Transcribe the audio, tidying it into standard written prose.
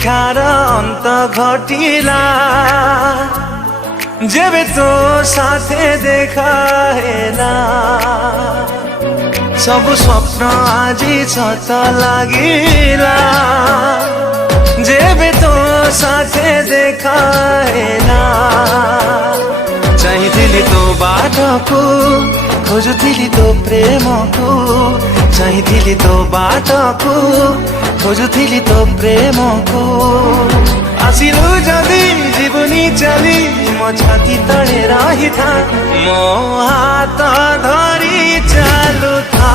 अपेक्षार अंत घटिला जेबे तो साथे देखा हेला सब स्वप्न आजी सत लागिला जेबे तो साथे देखा हेला चाहिथिली तो बाटको खोजुथिली तो प्रेमको चाहिथिली तो बाटको खोजुथिली तो प्रेमको आसिलु जदि जीवनी चली मो छाती तले रही था मो हाथ धरी चालू था।